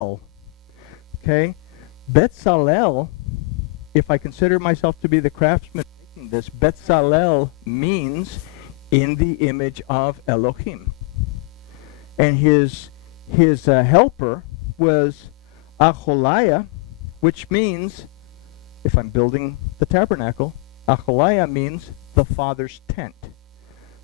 Okay? Betzalel, if I consider myself to be the craftsman making this, Betzalel means in the image of Elohim. And his helper was Acholiah, which means, if I'm building the tabernacle, Acholiah means the Father's tent.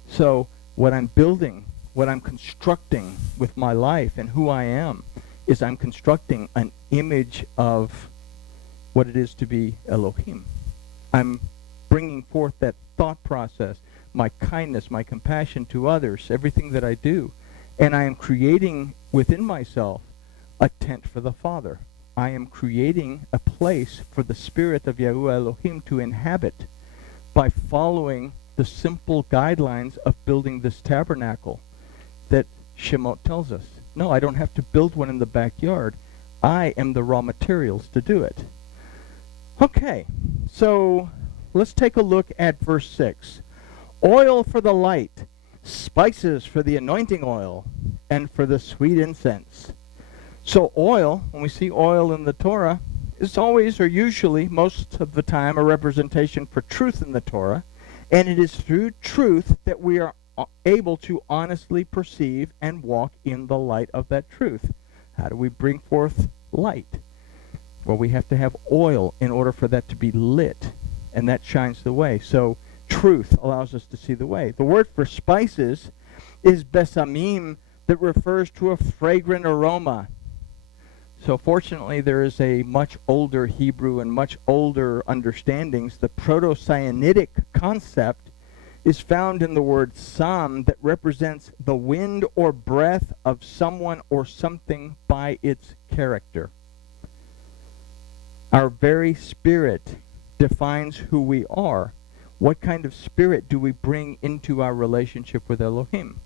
So what I'm building, what I'm constructing with my life and who I am, is I'm constructing an image of what it is to be Elohim. I'm bringing forth that thought process, my kindness, my compassion to others, everything that I do. And I am creating within myself a tent for the Father. I am creating a place for the Spirit of Yahuwah Elohim to inhabit by following the simple guidelines of building this tabernacle that Shemot tells us. No, I don't have to build one in the backyard. I am the raw materials to do it. Okay, so let's take a look at verse 6. Oil for the light, spices for the anointing oil, and for the sweet incense. So oil, when we see oil in the Torah, is always or usually most of the time a representation for truth in the Torah, and it is through truth that we are able to honestly perceive and walk in the light of that truth. How do we bring forth light? Well, we have to have oil in order for that to be lit, and that shines the way. So truth allows us to see the way. The word for spices is besamim, that refers to a fragrant aroma. So fortunately, there is a much older Hebrew and much older understandings. The Proto-Sinaitic concept is found in the word sam, that represents the wind or breath of someone or something by its character. Our very spirit defines who we are. What kind of spirit do we bring into our relationship with Elohim?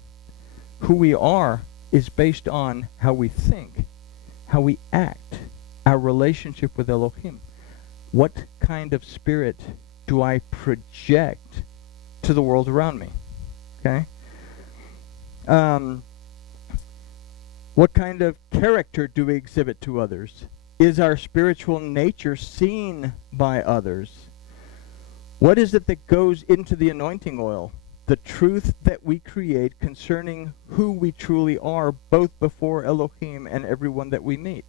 Who we are is based on how we think, how we act, our relationship with Elohim. What kind of spirit do I project to the world around me? Okay? What kind of character do we exhibit to others? Is our spiritual nature seen by others? What is it that goes into the anointing oil? The truth that we create concerning who we truly are, both before Elohim and everyone that we meet.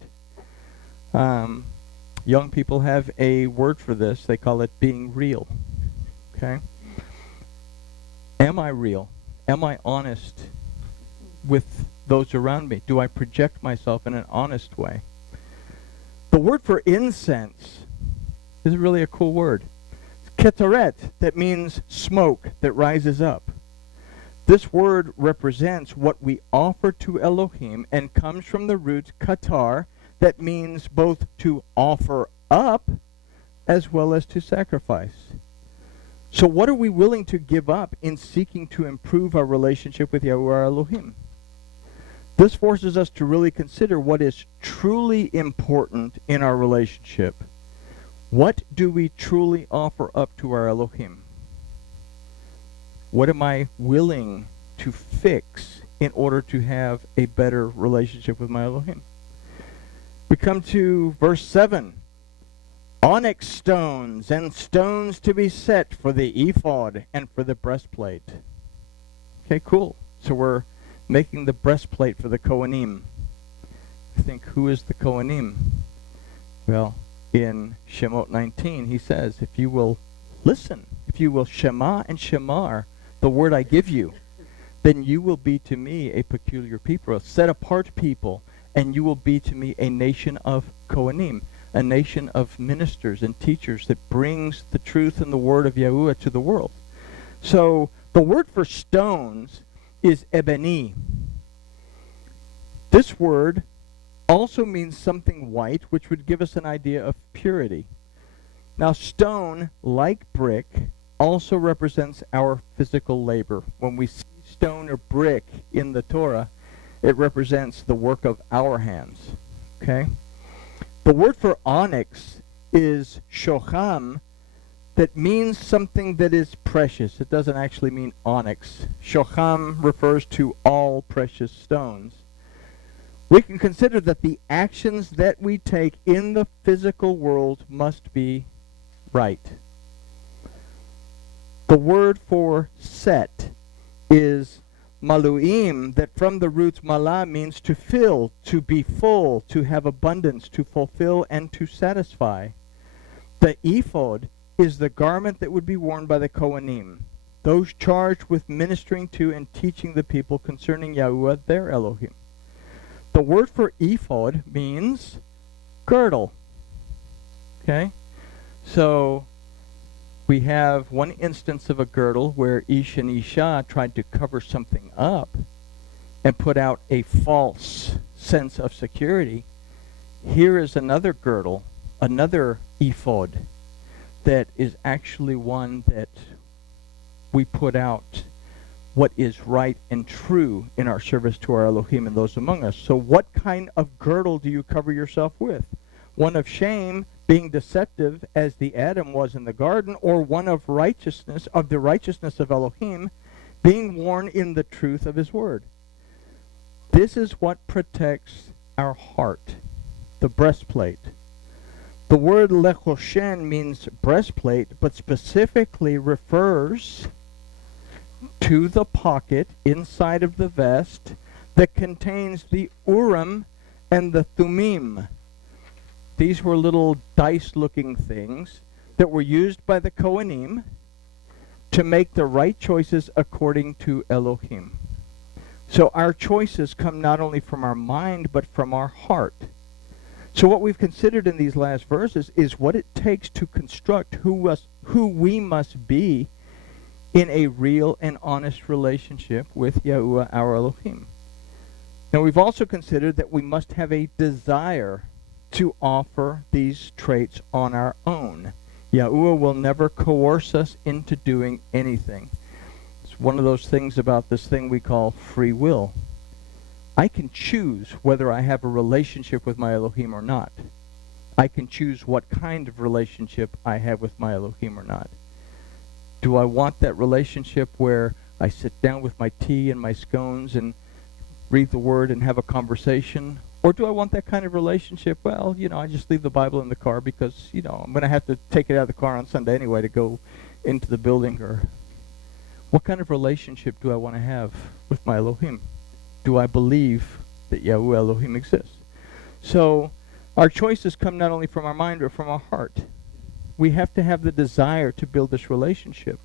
Young people have a word for this. They call it being real. Okay? Am I real? Am I honest with those around me? Do I project myself in an honest way? The word for incense is really a cool word. Ketoret, that means smoke that rises up. This word represents what we offer to Elohim and comes from the root katar, that means both to offer up as well as to sacrifice. So what are we willing to give up in seeking to improve our relationship with Yahuwah Elohim? This forces us to really consider what is truly important in our relationship. What do we truly offer up to our Elohim? What am I willing to fix in order to have a better relationship with my Elohim? We come to verse 7. Onyx stones and stones to be set for the ephod and for the breastplate. Okay, cool. So we're making the breastplate for the Kohanim. I think, who is the Kohanim? Well, in Shemot 19, he says, if you will listen, if you will shema and shemar, the word I give you, then you will be to me a peculiar people, a set-apart people, and you will be to me a nation of Kohanim, a nation of ministers and teachers that brings the truth and the word of Yahuwah to the world. So the word for stones is ebony. This word also means something white, which would give us an idea of purity. Now, stone, like brick, also represents our physical labor. When we see stone or brick in the Torah, it represents the work of our hands. Okay? The word for onyx is shocham, that means something that is precious. It doesn't actually mean onyx. Shocham refers to all precious stones. we can consider that the actions that we take in the physical world must be right. The word for set is maluim, that from the roots mala means to fill, to be full, to have abundance, to fulfill, and to satisfy. The ephod is the garment that would be worn by the Kohanim, those charged with ministering to and teaching the people concerning Yahuwah, their Elohim. The word for ephod means girdle. Okay? So we have one instance of a girdle where Ish and Isha tried to cover something up and put out a false sense of security. Here is another girdle, another ephod, that is actually one that we put out what is right and true in our service to our Elohim and those among us. So what kind of girdle do you cover yourself with? One of shame, being deceptive as the Adam was in the garden, or one of righteousness, of the righteousness of Elohim, being worn in the truth of his word. This is what protects our heart, the breastplate. The word lechoshen means breastplate, but specifically refers to the pocket inside of the vest that contains the Urim and the Thummim. These were little dice-looking things that were used by the Kohanim to make the right choices according to Elohim. So our choices come not only from our mind, but from our heart. So what we've considered in these last verses is what it takes to construct who we must be in a real and honest relationship with Yahuwah, our Elohim. Now we've also considered that we must have a desire to offer these traits on our own. Yahuwah will never coerce us into doing anything. It's one of those things about this thing we call free will. I can choose whether I have a relationship with my Elohim or not. I can choose what kind of relationship I have with my Elohim or not. Do I want that relationship where I sit down with my tea and my scones and read the Word and have a conversation? Or do I want that kind of relationship? Well, I just leave the Bible in the car because, I'm going to have to take it out of the car on Sunday anyway to go into the building. Or what kind of relationship do I want to have with my Elohim? Do I believe that Yahuwah Elohim exists? So our choices come not only from our mind or from our heart. We have to have the desire to build this relationship.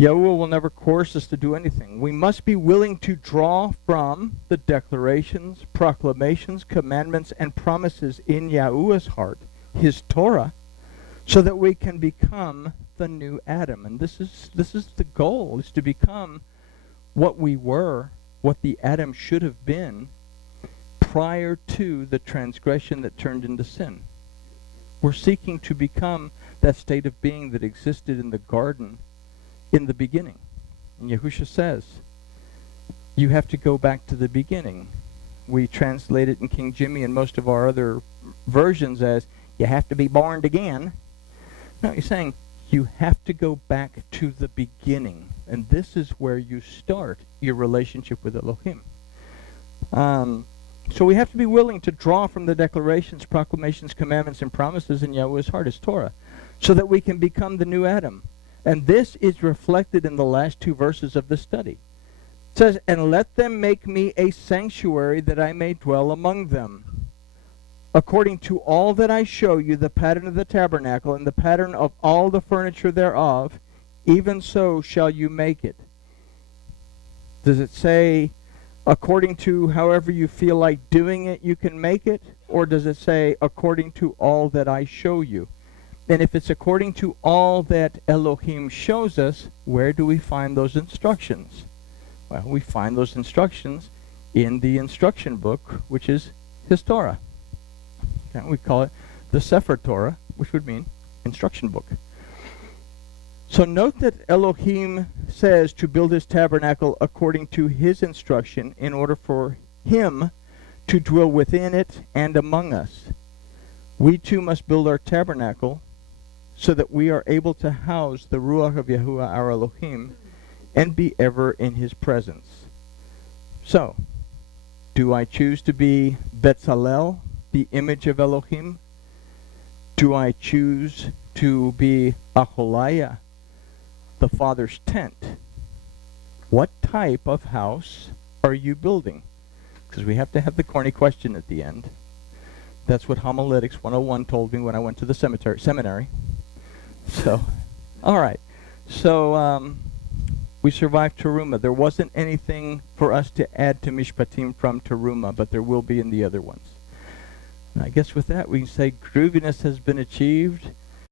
Yahuwah will never coerce us to do anything. We must be willing to draw from the declarations, proclamations, commandments, and promises in Yahuwah's heart, his Torah, so that we can become the new Adam. And this is the goal, is to become what we were, what the Adam should have been prior to the transgression that turned into sin. We're seeking to become that state of being that existed in the garden in the beginning. And Yahusha says, you have to go back to the beginning. We translate it in King Jimmy and most of our other versions as, you have to be born again. No, he's saying, you have to go back to the beginning. And this is where you start your relationship with Elohim. So we have to be willing to draw from the declarations, proclamations, commandments, and promises in Yahweh's heart, his Torah, so that we can become the new Adam. And this is reflected in the last two verses of the study. It says, and let them make me a sanctuary that I may dwell among them. According to all that I show you, the pattern of the tabernacle and the pattern of all the furniture thereof, even so shall you make it. Does it say, according to however you feel like doing it, you can make it? Or does it say, according to all that I show you? And if it's according to all that Elohim shows us, where do we find those instructions? Well, we find those instructions in the instruction book, which is his Torah. Okay, we call it the Sefer Torah, which would mean instruction book. So note that Elohim says to build his tabernacle according to his instruction in order for him to dwell within it and among us. We too must build our tabernacle so that we are able to house the Ruach of Yahuwah our Elohim and be ever in his presence. So, Do I choose to be Betzalel, the image of Elohim? Do I choose to be Aholiah, the Father's tent? What type of house are you building? Because we have to have the corny question at the end. That's what Homiletics 101 told me when I went to the seminary. So, all right. So, we survived Terumah. There wasn't anything for us to add to Mishpatim from Terumah, but there will be in the other ones. And I guess with that, we can say grooviness has been achieved.